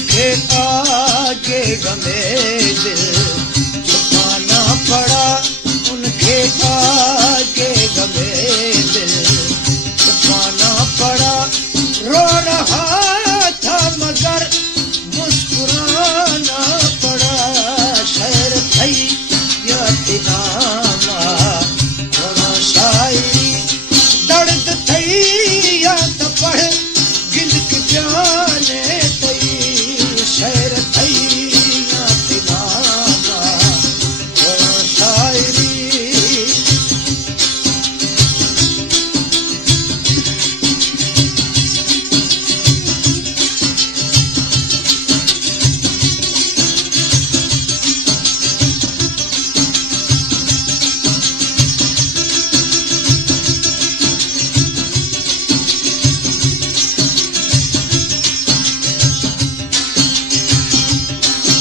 उनके आगे गमे दिल छुपाना पड़ा, उनके आगे गमे दिल छुपाना पड़ा। रो रहा था मगर मुस्कुराना पड़ा। शहर थई या तिनामा थोड़ा शायरी, दर्द थई या तो पढ़ गिंद के जाने तई। शहर थई या तिनामा थोड़ा शायरी।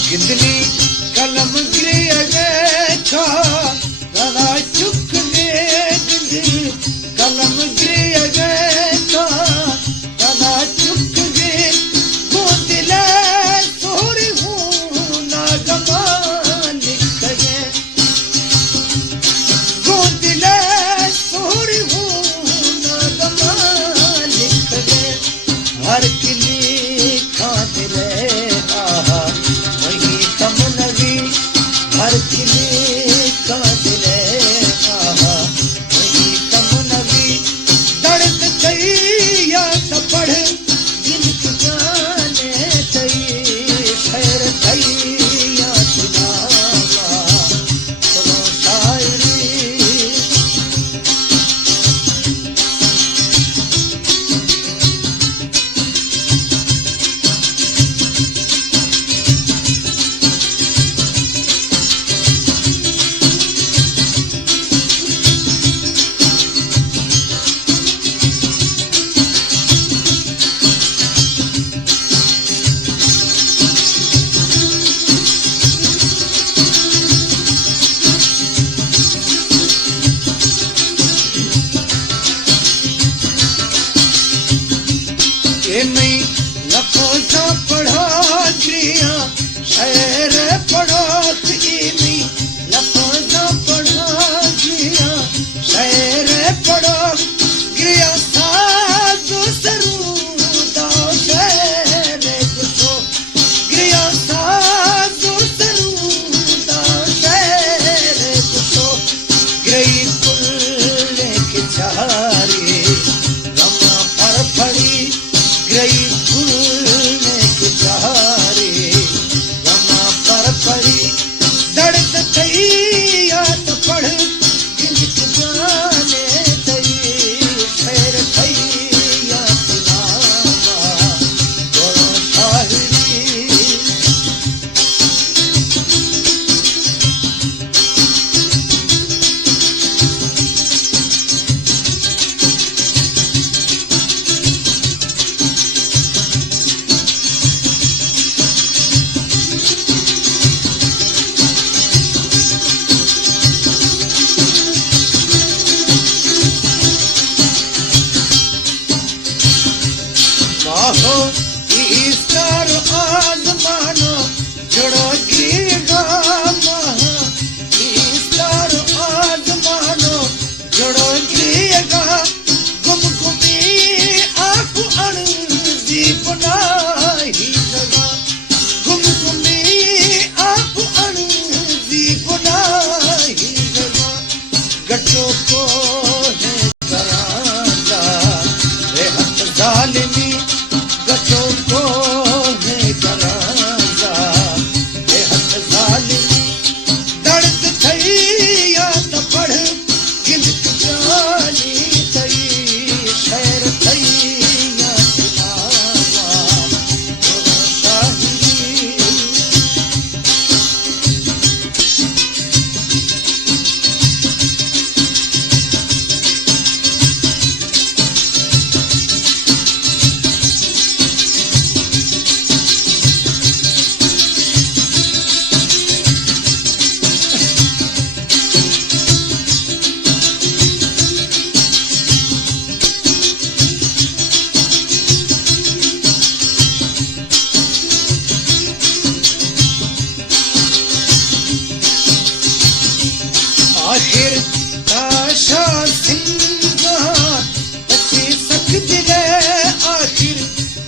गिंदनी कलम गिरे था गला चुकने, गिंदनी कलम गिरे था गला चुकने। गोदिले सोरी हूँ ना गमा लिख गए, गोदिले सोरी हूँ ना गमा लिख गए। हर किली खाते रहे आहा तम नवी, हर किले का दिल आहा वही तम नवी। दर्द थई या तो पढ़ गिनक जाने थई। शहर थई या तिनामा थोड़ा शायरी। नहीं लफजा पढ़ा क्रिया शहर पढ़ो नहीं लफजा पढ़ा क्रिया शहर पढ़ो। क्रिया साजो सरूदा शहर कुछो, क्रिया साजो सरूदा शहर कुछो। ग्रही कुल के चारी गमा पर पड़ी, ग्रही फूलने के चारे गमा पर पड़ी। दर्द थई या तो पढ़ गिनक जाने तई। शहर थई या तिनामा थोड़ा शायरी। माहो ईश्वर आजमानो जड़ो गिरेगा। महा ईश्वर आजमानो जड़ो गिरेगा। गुमगुमी आँख अणजी बनाही जगा, गुमगुमी आँख अणजी बनाही जगा। गट्टो को है करांदा रेहत जालिमी, गट्टो को है करांदा रेहत जालिमी। दर्द थई या तो पढ़ गिनक जानी थई। शहर थई या तिनामा थोड़ा शायरी। आखिर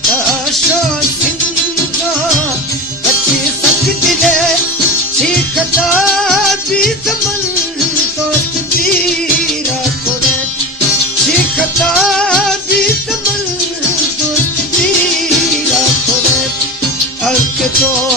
ताशो सिंगा बच्ची सक दिले चीखता बीत मन दोस्त बीरा कोने चीखता बीत मन दोस्त बीरा कोने अल्क तो